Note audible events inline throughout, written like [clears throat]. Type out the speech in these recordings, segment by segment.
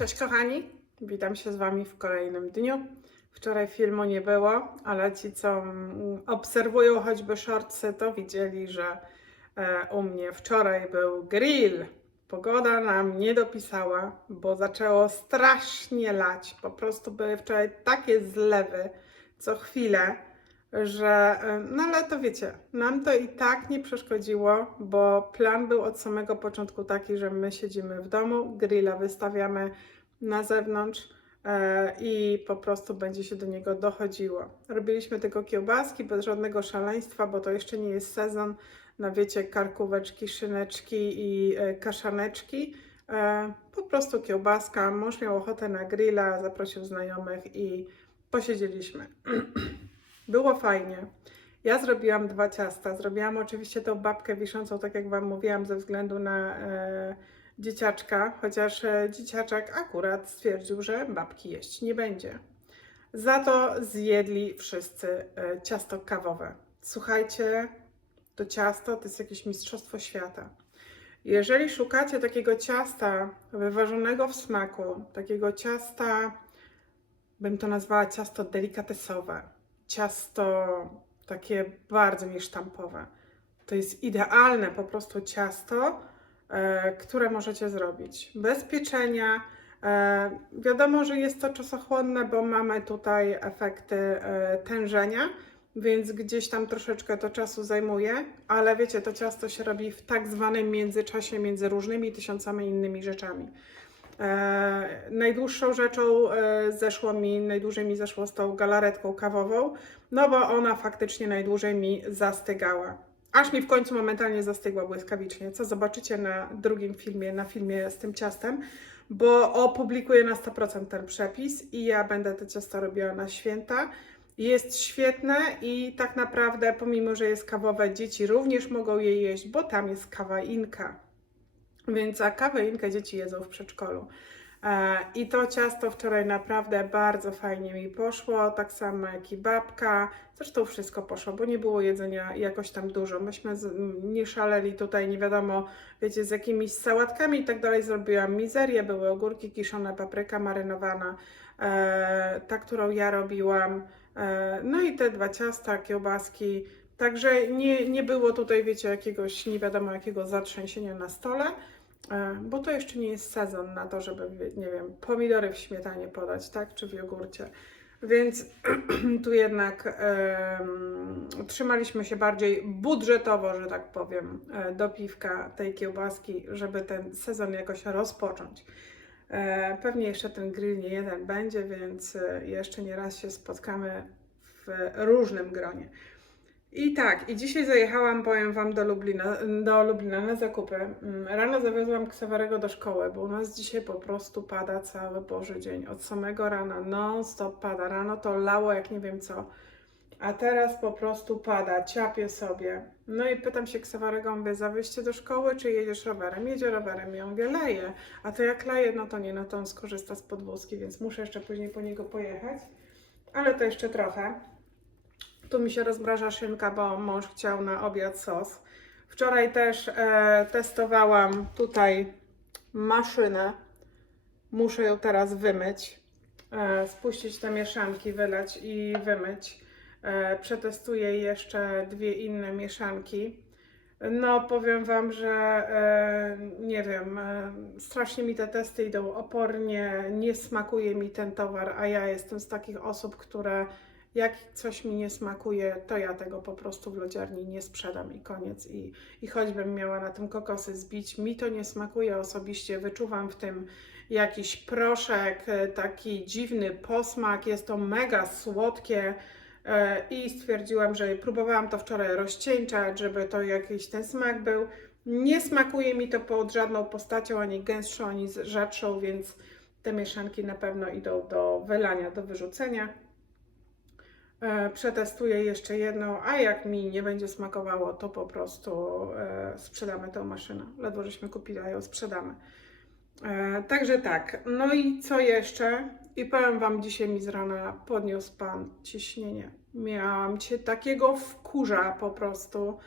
Cześć kochani, witam się z Wami w kolejnym dniu. Wczoraj filmu nie było, ale ci, co mm, obserwują choćby shortsy, to widzieli, że e, u mnie wczoraj był grill. Pogoda nam nie dopisała, bo zaczęło strasznie lać. Po prostu były wczoraj takie zlewy co chwilę, że no ale to wiecie, nam to i tak nie przeszkodziło, bo plan był od samego początku taki, że my siedzimy w domu, grilla wystawiamy na zewnątrz e, i po prostu będzie się do niego dochodziło. Robiliśmy tylko kiełbaski bez żadnego szaleństwa, bo to jeszcze nie jest sezon na wiecie karkóweczki, szyneczki i e, kaszaneczki. E, po prostu kiełbaska, mąż miał ochotę na grilla, zaprosił znajomych i posiedzieliśmy. [clears throat] Było fajnie. Ja zrobiłam dwa ciasta. Zrobiłam oczywiście tą babkę wiszącą, tak jak Wam mówiłam, ze względu na e, dzieciaczka, chociaż e, dzieciaczek akurat stwierdził, że babki jeść nie będzie. Za to zjedli wszyscy e, ciasto kawowe. Słuchajcie, to ciasto to jest jakieś mistrzostwo świata. Jeżeli szukacie takiego ciasta wyważonego w smaku, takiego ciasta, bym to nazwała ciasto delikatesowe, ciasto takie bardzo niesztampowe, to jest idealne po prostu ciasto, e, które możecie zrobić. Bez pieczenia. E, wiadomo, że jest to czasochłonne, bo mamy tutaj efekty e, tężenia, więc gdzieś tam troszeczkę to czasu zajmuje, ale wiecie, to ciasto się robi w tak zwanym międzyczasie między różnymi tysiącami innymi rzeczami. E, najdłuższą rzeczą e, zeszło mi, najdłużej mi zeszło z tą galaretką kawową, no bo ona faktycznie najdłużej mi zastygała. Aż mi w końcu momentalnie zastygła błyskawicznie, co zobaczycie na drugim filmie, na filmie z tym ciastem, bo opublikuję na 100% ten przepis i ja będę to ciasto robiła na święta. Jest świetne i tak naprawdę, pomimo że jest kawowe, dzieci również mogą je jeść, bo tam jest kawa inka. Więc a kawę inkę dzieci jedzą w przedszkolu. E, I to ciasto wczoraj naprawdę bardzo fajnie mi poszło, tak samo jak i babka. Zresztą wszystko poszło, bo nie było jedzenia jakoś tam dużo. Myśmy z, nie szaleli tutaj, nie wiadomo, wiecie, z jakimiś sałatkami i tak dalej. Zrobiłam mizerię, były ogórki kiszone, papryka marynowana, e, ta, którą ja robiłam. E, no i te dwa ciasta, kiełbaski. Także nie, nie było tutaj, wiecie, jakiegoś nie wiadomo jakiego zatrzęsienia na stole, bo to jeszcze nie jest sezon na to, żeby, nie wiem, pomidory w śmietanie podać, tak, czy w jogurcie. Więc [clears throat] tu jednak trzymaliśmy się bardziej budżetowo, że tak powiem, e, do piwka tej kiełbaski, żeby ten sezon jakoś rozpocząć. E, Pewnie jeszcze ten grill nie jeden będzie, więc e, jeszcze nie raz się spotkamy w różnym gronie. I tak, i dzisiaj zajechałam, powiem Wam, do Lublina, do Lublina na zakupy. Mm, Rano zawiozłam Ksawerego do szkoły, bo u nas dzisiaj po prostu pada cały Boży dzień. Od samego rana non-stop pada. Rano to lało jak nie wiem co. A teraz po prostu pada, ciapie sobie. No i pytam się Ksawerego, mówię, zawieźcie do szkoły, czy jedziesz rowerem? Jedzie rowerem. Ja mówię, leje. A to jak leje, no to nie, no to on skorzysta z podwózki, więc muszę jeszcze później po niego pojechać. Ale to jeszcze trochę. Tu mi się rozmraża szynka, bo mąż chciał na obiad sos. Wczoraj też e, testowałam tutaj maszynę. Muszę ją teraz wymyć. E, spuścić te mieszanki, wylać i wymyć. E, przetestuję jeszcze dwie inne mieszanki. No, powiem Wam, że e, nie wiem, e, strasznie mi te testy idą opornie, nie smakuje mi ten towar, a ja jestem z takich osób, które jak coś mi nie smakuje, to ja tego po prostu w lodziarni nie sprzedam i koniec. I, I choćbym miała na tym kokosy zbić, mi to nie smakuje osobiście. Wyczuwam w tym jakiś proszek, e, taki dziwny posmak, jest to mega słodkie. e, I stwierdziłam, że próbowałam to wczoraj rozcieńczać, żeby to jakiś ten smak był. Nie smakuje mi to pod żadną postacią, ani gęstszą, ani rzadszą, więc te mieszanki na pewno idą do wylania, do wyrzucenia. E, Przetestuję jeszcze jedną, a jak mi nie będzie smakowało, to po prostu e, sprzedamy tę maszynę. Ledwo żeśmy kupili, a ją sprzedamy. E, Także tak, no i co jeszcze? I powiem Wam, dzisiaj mi z rana podniósł Pan ciśnienie. Miałam Cię takiego wkurza po prostu.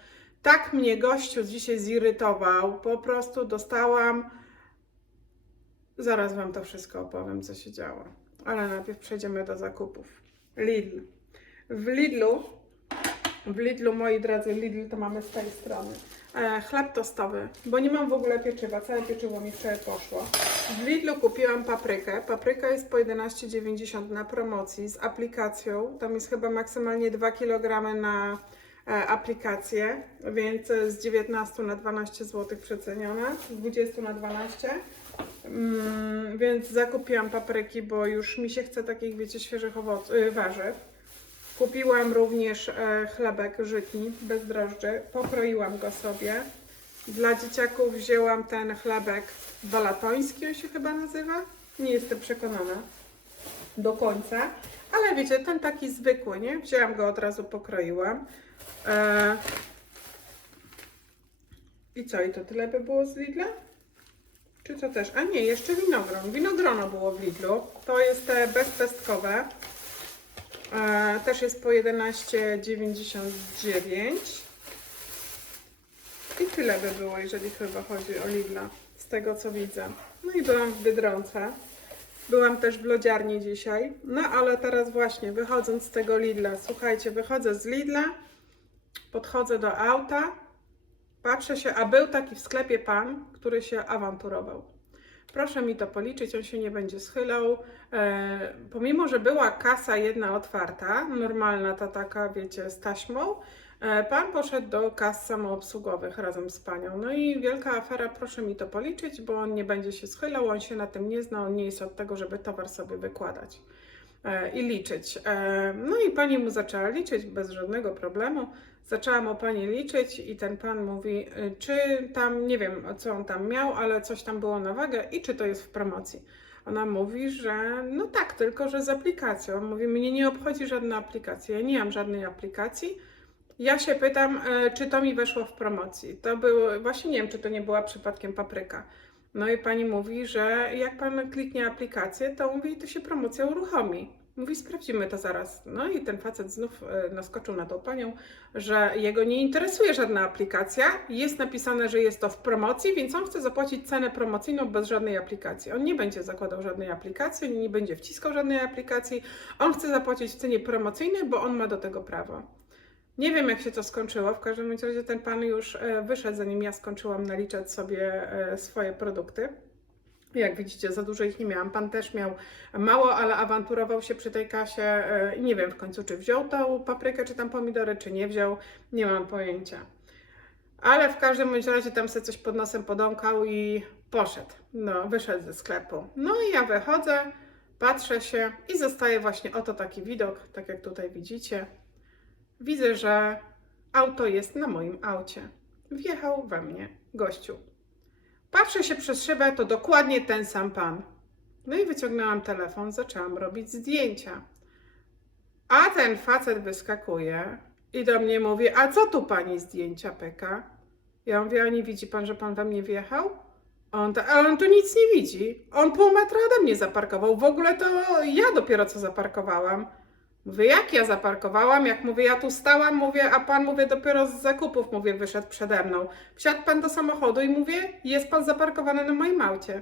Tak mnie gościu dzisiaj zirytował. Po prostu dostałam Zaraz Wam to wszystko opowiem, co się działo. Ale najpierw przejdziemy do zakupów. Lidl. W Lidlu, w Lidlu, moi drodzy, Lidl to mamy z tej strony. E, chleb tostowy, bo nie mam w ogóle pieczywa, całe pieczywo mi wczoraj poszło. W Lidlu kupiłam paprykę. Papryka jest po 11,90 na promocji z aplikacją. Tam jest chyba maksymalnie 2 kg na e, aplikację, więc z 19 na 12 zł przecenione, z 20 na 12. Mm, więc zakupiłam papryki, bo już mi się chce takich, wiecie, świeżych owoc, y, warzyw. Kupiłam również e, chlebek żytni bez drożdży, pokroiłam go sobie. Dla dzieciaków wzięłam ten chlebek balatoński, on się chyba nazywa. Nie jestem przekonana do końca, ale wiecie, ten taki zwykły, nie? Wzięłam go od razu, pokroiłam. E... I co, i to tyle by było z Lidla? Czy to też? A nie, jeszcze winogron. Winogrono było w Lidlu. To jest te bezpestkowe. E, też jest po 11,99. I tyle by było, jeżeli chyba chodzi o Lidla, z tego co widzę. No i byłam w Biedronce. Byłam też w lodziarni dzisiaj. No ale teraz właśnie, wychodząc z tego Lidla, słuchajcie, wychodzę z Lidla, podchodzę do auta, patrzę się, a był taki w sklepie pan, który się awanturował. Proszę mi to policzyć, on się nie będzie schylał. E, pomimo, że była kasa jedna otwarta, normalna ta taka, wiecie, z taśmą, e, pan poszedł do kas samoobsługowych razem z panią. No i wielka afera, proszę mi to policzyć, bo on nie będzie się schylał, on się na tym nie zna, on nie jest od tego, żeby towar sobie wykładać i liczyć. E, No i pani mu zaczęła liczyć bez żadnego problemu. Zaczęłam o pani liczyć i ten pan mówi, y, czy tam, nie wiem co on tam miał, ale coś tam było na wagę i czy to jest w promocji. Ona mówi, że no tak, tylko że z aplikacją. Mówi, mnie nie obchodzi żadna aplikacja, ja nie mam żadnej aplikacji. Ja się pytam, czy to mi weszło w promocji. To było, właśnie nie wiem, czy to nie była przypadkiem papryka. No i pani mówi, że jak pan kliknie aplikację, to mówi, to się promocja uruchomi. Mówi, sprawdzimy to zaraz. No i ten facet znów e, naskoczył na tą panią, że jego nie interesuje żadna aplikacja. Jest napisane, że jest to w promocji, więc on chce zapłacić cenę promocyjną bez żadnej aplikacji. On nie będzie zakładał żadnej aplikacji, nie będzie wciskał żadnej aplikacji. On chce zapłacić w cenie promocyjnej, bo on ma do tego prawo. Nie wiem, jak się to skończyło. W każdym razie ten pan już e, wyszedł, zanim ja skończyłam naliczać sobie e, swoje produkty. Jak widzicie, za dużo ich nie miałam. Pan też miał mało, ale awanturował się przy tej kasie e, i nie wiem w końcu, czy wziął tą paprykę, czy tam pomidory, czy nie wziął. Nie mam pojęcia. Ale w każdym razie tam sobie coś pod nosem podąkał i poszedł. No, wyszedł ze sklepu. No i ja wychodzę, patrzę się i zostaje właśnie oto taki widok, tak jak tutaj widzicie. Widzę, że auto jest na moim aucie. Wjechał we mnie gościu. Patrzę się przez szybę, to dokładnie ten sam pan. No i wyciągnęłam telefon, zaczęłam robić zdjęcia. A ten facet wyskakuje i do mnie mówi, a co tu pani zdjęcia pyka? Ja mówię, a nie widzi pan, że pan we mnie wjechał? On, ta, ale on tu nic nie widzi. On pół metra ode mnie zaparkował. W ogóle to ja dopiero co zaparkowałam. Mówię, jak ja zaparkowałam? Jak mówię, ja tu stałam, mówię, a pan, mówię, dopiero z zakupów, mówię, wyszedł przede mną. Wsiadł pan do samochodu i mówię, jest pan zaparkowany na moim aucie.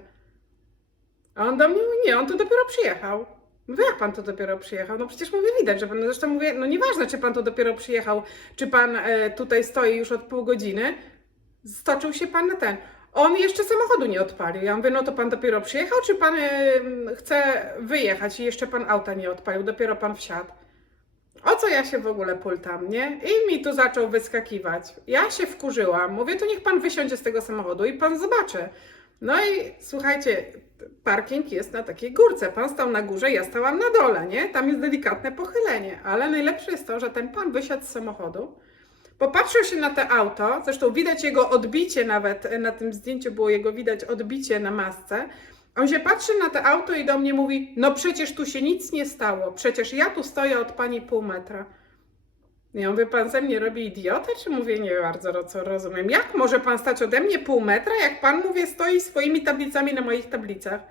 A on do mnie mówi, nie, on tu dopiero przyjechał. Mówię, jak pan tu dopiero przyjechał? No przecież mówię, widać, że pan, no zresztą mówię, no nieważne, czy pan tu dopiero przyjechał, czy pan e, tutaj stoi już od pół godziny, stoczył się pan na ten. On jeszcze samochodu nie odpalił. Ja mówię, no to pan dopiero przyjechał, czy pan e, chce wyjechać i jeszcze pan auta nie odpalił, dopiero pan wsiadł. O co ja się w ogóle pultam, nie? I mi tu zaczął wyskakiwać. Ja się wkurzyłam. Mówię, to niech pan wysiądzie z tego samochodu i pan zobaczy. No i słuchajcie, parking jest na takiej górce. Pan stał na górze, ja stałam na dole, nie? Tam jest delikatne pochylenie. Ale najlepsze jest to, że ten pan wysiadł z samochodu, popatrzył się na te auto, zresztą widać jego odbicie nawet, na tym zdjęciu było jego widać odbicie na masce. On się patrzy na to auto i do mnie mówi: No przecież tu się nic nie stało, przecież ja tu stoję od pani pół metra. Ja mówię, pan ze mnie robi idiotę, czy mówię, nie bardzo co rozumiem. Jak może pan stać ode mnie pół metra, jak pan, mówię, stoi swoimi tablicami na moich tablicach?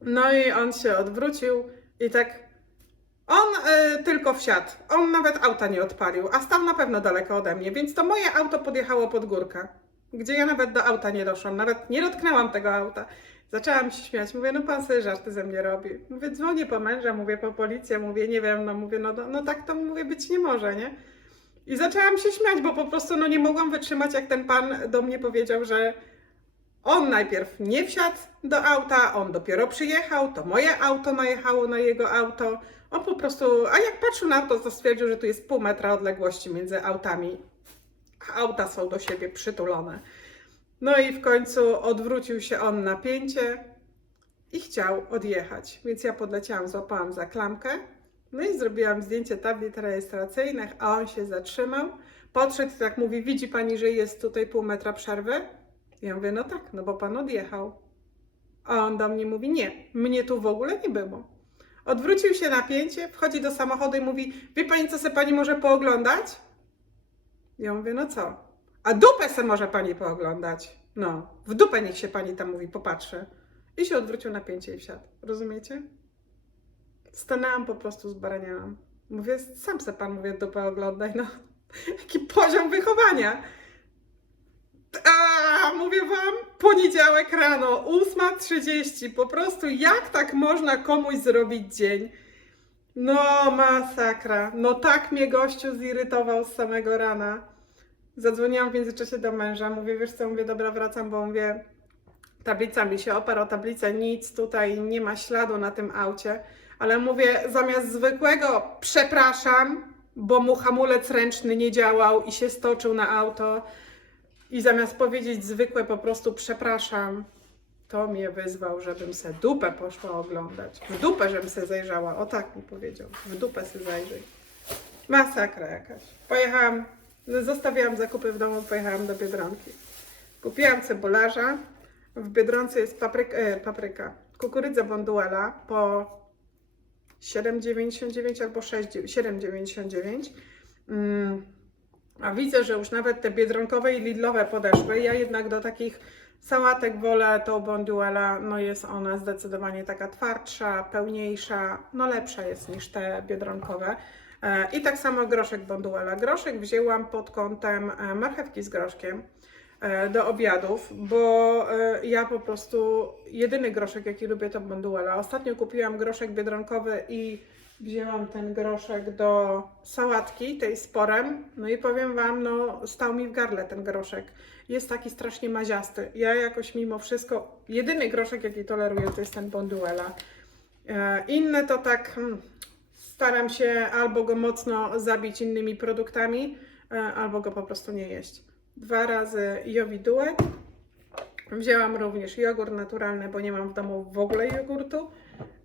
No i on się odwrócił i tak. On y, tylko wsiadł. On nawet auta nie odpalił, a stał na pewno daleko ode mnie, więc to moje auto podjechało pod górkę, gdzie ja nawet do auta nie doszłam, nawet nie dotknęłam tego auta. Zaczęłam się śmiać, mówię, no pan sobie żarty ze mnie robi. Mówię, dzwonię po męża, mówię po policję, mówię, nie wiem, no mówię, no, no, tak to mówię być nie może, nie? I zaczęłam się śmiać, bo po prostu no nie mogłam wytrzymać, jak ten pan do mnie powiedział, że on najpierw nie wsiadł do auta, on dopiero przyjechał, to moje auto najechało na jego auto. On po prostu, a jak patrzył na to, to stwierdził, że tu jest pół metra odległości między autami. Auta są do siebie przytulone. No i w końcu odwrócił się on na pięcie i chciał odjechać. Więc ja podleciałam, złapałam za klamkę, no i zrobiłam zdjęcie tablic rejestracyjnych, a on się zatrzymał. Podszedł i tak mówi, widzi pani, że jest tutaj pół metra przerwy? Ja mówię, no tak, no bo pan odjechał. A on do mnie mówi, nie, mnie tu w ogóle nie było. Odwrócił się na pięcie, wchodzi do samochodu i mówi, wie pani, co se pani może pooglądać? Ja mówię, no co? A dupę se może pani pooglądać. No, w dupę niech się pani tam mówi, popatrzy. I się odwrócił na pięcie i wsiadł. Rozumiecie? Stanęłam po prostu, zbaraniałam. Mówię, sam se pan, mówię, dupę oglądaj, no. Jaki poziom wychowania. A, mówię wam, poniedziałek rano, 8.30, po prostu jak tak można komuś zrobić dzień? No, masakra. No tak mnie gościu zirytował z samego rana. Zadzwoniłam w międzyczasie do męża, mówię, wiesz co, mówię, dobra, wracam, bo mówię, tablica mi się oparł o tablicę, nic tutaj nie ma śladu na tym aucie, ale mówię, zamiast zwykłego przepraszam, bo mu hamulec ręczny nie działał i się stoczył na auto i zamiast powiedzieć zwykłe po prostu przepraszam, to mnie wyzwał, żebym se dupę poszła oglądać. W dupę, żebym se zajrzała, o tak mi powiedział, w dupę se zajrzyj. Masakra jakaś. Pojechałam, no, zostawiłam zakupy w domu, pojechałam do Biedronki. Kupiłam cebularza, w Biedronce jest papryka, e, papryka kukurydza bonduela po 7,99 albo 6, 7,99. Mm, a widzę, że już nawet te biedronkowe i lidlowe podeszły. Ja jednak do takich sałatek wolę tą bonduela. No jest ona zdecydowanie taka twardsza, pełniejsza, no lepsza jest niż te biedronkowe. E, I tak samo groszek bonduela. Groszek wzięłam pod kątem e, marchewki z groszkiem e, do obiadów, bo ja po prostu jedyny groszek, jaki lubię, to bonduela. Ostatnio kupiłam groszek biedronkowy i wzięłam ten groszek do sałatki, tej z. No i powiem Wam, no stał mi w gardle ten groszek. Jest taki strasznie maziasty. Ja jakoś mimo wszystko, jedyny groszek, jaki toleruję, to jest ten bonduela. E, Inne to tak hmm, staram się albo go mocno zabić innymi produktami, e, albo go po prostu nie jeść. Dwa razy jowidułek. Wzięłam również jogurt naturalny, bo nie mam w domu w ogóle jogurtu.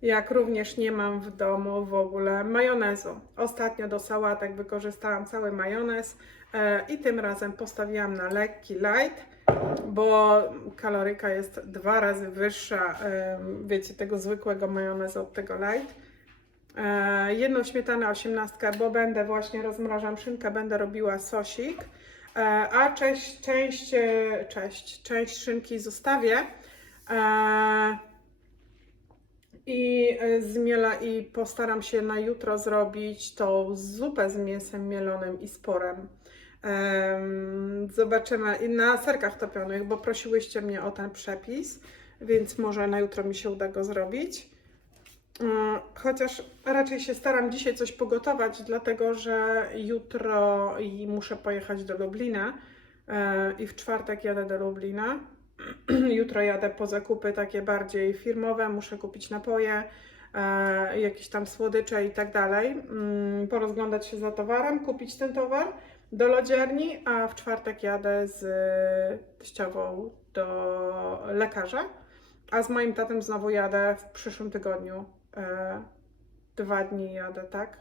Jak również nie mam w domu w ogóle majonezu. Ostatnio do sałatek wykorzystałam cały majonez e, i tym razem postawiłam na lekki light, bo kaloryka jest dwa razy wyższa, wiecie, tego zwykłego majonezu od tego light. E, jedną śmietanę 18, bo będę właśnie rozmrażam szynkę, będę robiła sosik, e, a część, część, część, część szynki zostawię. I e, z miela i postaram się na jutro zrobić tą zupę z mięsem mielonym i sporem. Em, Zobaczymy i na serkach topionych, bo prosiłyście mnie o ten przepis, więc może na jutro mi się uda go zrobić. Mm, Chociaż raczej się staram dzisiaj coś pogotować, dlatego że jutro muszę pojechać do Lublina e, i w czwartek jadę do Lublina. [clears throat] Jutro jadę po zakupy takie bardziej firmowe, muszę kupić napoje, e, jakieś tam słodycze i tak dalej. Mm, porozglądać się za towarem, kupić ten towar do lodziarni, a w czwartek jadę z teściową do lekarza, a z moim tatem znowu jadę w przyszłym tygodniu. E, dwa dni jadę, tak?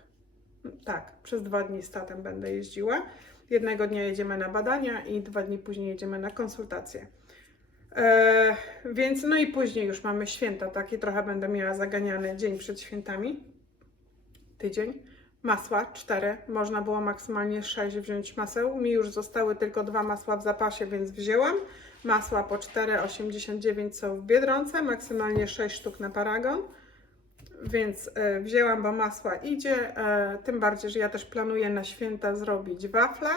Tak, przez dwa dni z tatem będę jeździła. Jednego dnia jedziemy na badania i dwa dni później jedziemy na konsultacje. E, więc no i później już mamy święta, taki trochę będę miała zaganiany dzień przed świętami. Tydzień. Masła, cztery. Można było maksymalnie sześć wziąć maseł. Mi już zostały tylko dwa masła w zapasie, więc wzięłam. Masła po 4,89 są w Biedronce, maksymalnie 6 sztuk na paragon. Więc e, wzięłam, bo masła idzie. E, tym bardziej, że ja też planuję na święta zrobić wafle.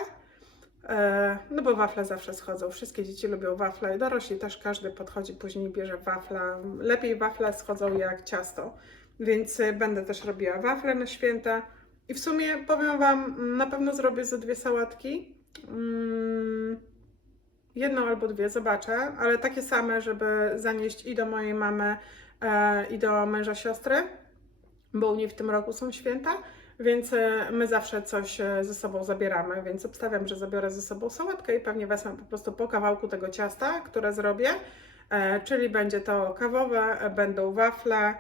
E, No bo wafle zawsze schodzą. Wszystkie dzieci lubią wafle i dorośli też każdy podchodzi później bierze wafla. Lepiej wafle schodzą jak ciasto. Więc e, będę też robiła wafle na święta. I w sumie powiem Wam, na pewno zrobię ze dwie sałatki. Mm, Jedną albo dwie, zobaczę, ale takie same, żeby zanieść i do mojej mamy, e, i do męża siostry, bo u niej w tym roku są święta, więc e, my zawsze coś e, ze sobą zabieramy, więc obstawiam, że zabiorę ze sobą sałatkę i pewnie wezmę po prostu po kawałku tego ciasta, które zrobię, e, czyli będzie to kawowe, będą wafle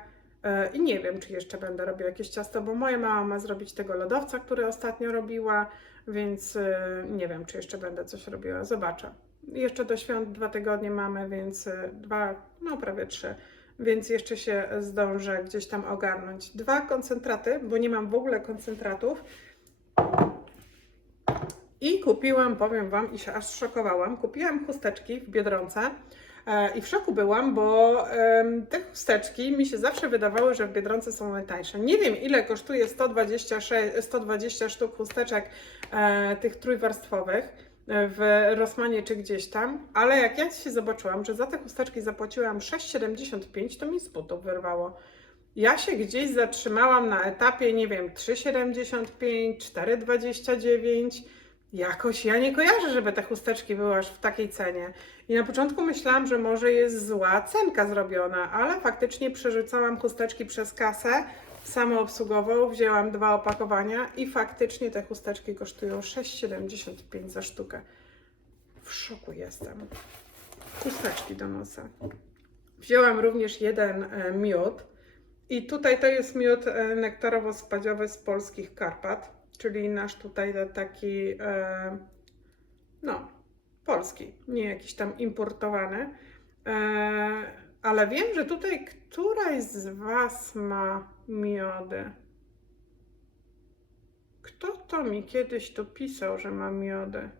i nie wiem, czy jeszcze będę robiła jakieś ciasto, bo moja mama ma zrobić tego lodowca, który ostatnio robiła, więc nie wiem, czy jeszcze będę coś robiła, zobaczę. Jeszcze do świąt dwa tygodnie mamy, więc dwa, no prawie trzy, więc jeszcze się zdążę gdzieś tam ogarnąć. Dwa koncentraty, bo nie mam w ogóle koncentratów. I kupiłam, powiem Wam, i się aż szokowałam, kupiłam chusteczki w Biedronce. E, I w szoku byłam, bo te chusteczki mi się zawsze wydawały, że w Biedronce są najtańsze. Nie wiem, ile kosztuje 126, 120 sztuk chusteczek e, tych trójwarstwowych w Rosmanie czy gdzieś tam, ale jak ja się zobaczyłam, że za te chusteczki zapłaciłam 6,75, to mi z butów wyrwało. Ja się gdzieś zatrzymałam na etapie, nie wiem, 3,75, 4,29. Jakoś ja nie kojarzę, żeby te chusteczki były aż w takiej cenie. I na początku myślałam, że może jest zła cenka zrobiona, ale faktycznie przerzucałam chusteczki przez kasę samoobsługową, wzięłam dwa opakowania i faktycznie te chusteczki kosztują 6,75 za sztukę. W szoku jestem. Chusteczki do nosa. Wzięłam również jeden e, miód i tutaj to jest miód e, nektarowo-spadziowy z polskich Karpat, czyli nasz tutaj taki e, no, polski, nie jakiś tam importowany. Ale wiem, że tutaj któraś z Was ma miody. Kto to mi kiedyś tu pisał, że ma miody?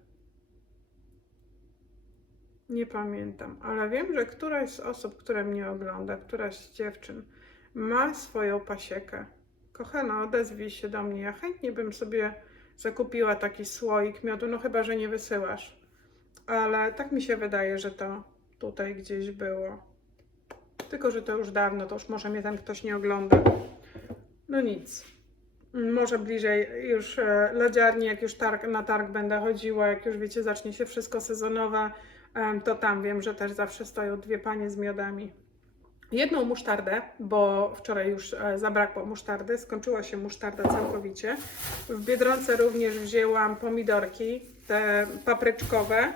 Nie pamiętam, ale wiem, że któraś z osób, które mnie ogląda, któraś z dziewczyn ma swoją pasiekę. Kochana, odezwij się do mnie. Ja chętnie bym sobie zakupiła taki słoik miodu, no chyba, że nie wysyłasz. Ale tak mi się wydaje, że to tutaj gdzieś było. Tylko, że to już dawno, to już może mnie tam ktoś nie ogląda. No nic. Może bliżej już e, lodziarni, jak już targ, na targ będę chodziła, jak już wiecie, zacznie się wszystko sezonowe, to tam wiem, że też zawsze stoją dwie panie z miodami. Jedną musztardę, bo wczoraj już e, zabrakło musztardy, skończyła się musztarda całkowicie. W Biedronce również wzięłam pomidorki, te papryczkowe.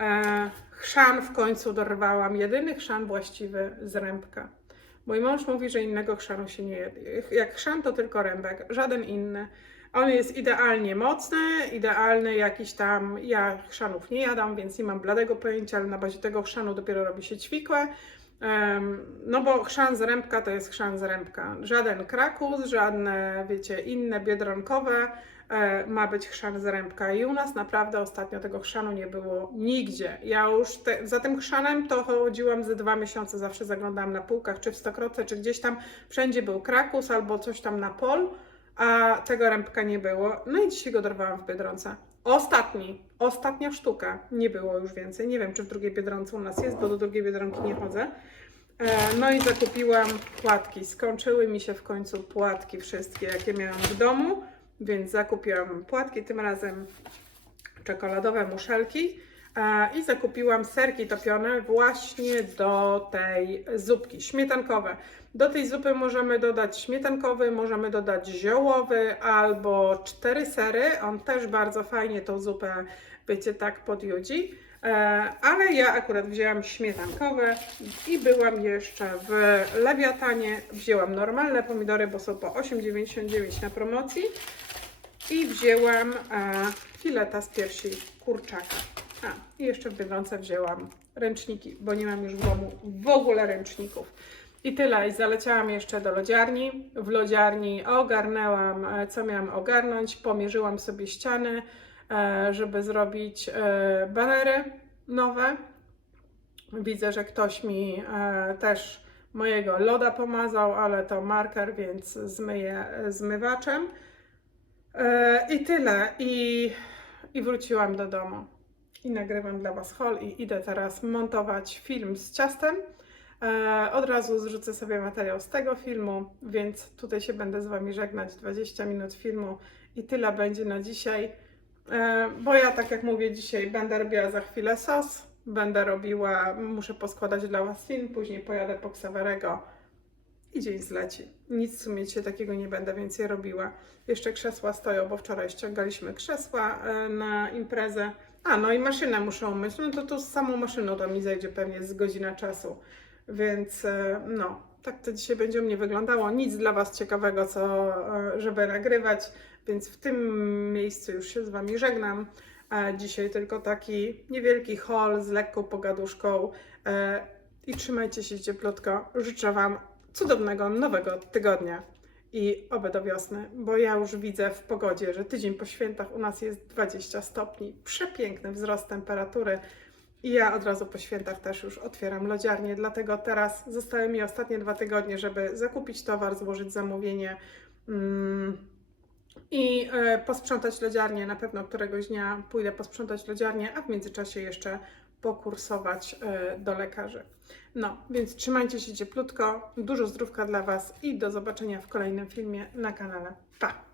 E, chrzan w końcu dorwałam, jedyny chrzan właściwy z rębka. Mój mąż mówi, że innego chrzanu się nie je. Jak chrzan to tylko rębek, żaden inny. On jest idealnie mocny, idealny jakiś tam. Ja chrzanów nie jadam, więc nie mam bladego pojęcia, ale na bazie tego chrzanu dopiero robi się ćwikłe. No bo chrzan z rębka to jest chrzan z rębka. Żaden krakus, żadne, wiecie, inne biedronkowe ma być chrzan z rębka. I u nas naprawdę ostatnio tego chrzanu nie było nigdzie. Ja już te, za tym chrzanem to chodziłam ze dwa miesiące, zawsze zaglądałam na półkach, czy w Stokroce, czy gdzieś tam. Wszędzie był krakus albo coś tam na pol, a tego rębka nie było. No i dzisiaj go dorwałam w Biedronce. Ostatni, ostatnia sztuka. Nie było już więcej. Nie wiem, czy w drugiej Biedronce u nas jest, bo do drugiej Biedronki nie chodzę. E, No i zakupiłam płatki. Skończyły mi się w końcu płatki wszystkie, jakie miałam w domu, więc zakupiłam płatki, tym razem czekoladowe muszelki i zakupiłam serki topione właśnie do tej zupki, śmietankowe. Do tej zupy możemy dodać śmietankowy, możemy dodać ziołowy albo cztery sery. On też bardzo fajnie tą zupę, wiecie, tak podjudzi. E, ale ja akurat wzięłam śmietankowe i byłam jeszcze w Lewiatanie. Wzięłam normalne pomidory, bo są po 8,99 na promocji. I wzięłam e, fileta z piersi kurczaka. A, i jeszcze w Biedronce wzięłam ręczniki, bo nie mam już w domu w ogóle ręczników. I tyle. I zaleciałam jeszcze do lodziarni. W lodziarni ogarnęłam, e, co miałam ogarnąć. Pomierzyłam sobie ściany, e, żeby zrobić e, banery nowe. Widzę, że ktoś mi też mojego loda pomazał, ale to marker, więc zmyję zmywaczem. E, I tyle. I i wróciłam do domu. I nagrywam dla Was haul i idę teraz montować film z ciastem. E, od razu zrzucę sobie materiał z tego filmu, więc tutaj się będę z Wami żegnać. 20 minut filmu i tyle będzie na dzisiaj. E, bo ja, tak jak mówię, dzisiaj będę robiła za chwilę sos, będę robiła, muszę poskładać dla Was film, później pojadę po Ksawerego i dzień zleci. Nic w sumie dzisiaj takiego nie będę więcej robiła. Jeszcze krzesła stoją, bo wczoraj ściągaliśmy krzesła e, na imprezę. A, no i maszynę muszę umyć. No to tu z samą maszyną to mi zajdzie pewnie z godzina czasu. Więc e, no, tak to dzisiaj będzie u mnie wyglądało. Nic dla Was ciekawego, co, e, żeby nagrywać, więc w tym miejscu już się z Wami żegnam. Dzisiaj tylko taki niewielki haul z lekką pogaduszką. I trzymajcie się cieplutko. Życzę Wam cudownego nowego tygodnia i oby do wiosny, bo ja już widzę w pogodzie, że tydzień po świętach u nas jest 20 stopni. Przepiękny wzrost temperatury. I ja od razu po świętach też już otwieram lodziarnię, dlatego teraz zostały mi ostatnie dwa tygodnie, żeby zakupić towar, złożyć zamówienie mm, i e, posprzątać lodziarnię. Na pewno któregoś dnia pójdę posprzątać lodziarnię, a w międzyczasie jeszcze pokursować e, do lekarzy. No, więc trzymajcie się cieplutko, dużo zdrówka dla Was i do zobaczenia w kolejnym filmie na kanale. Pa!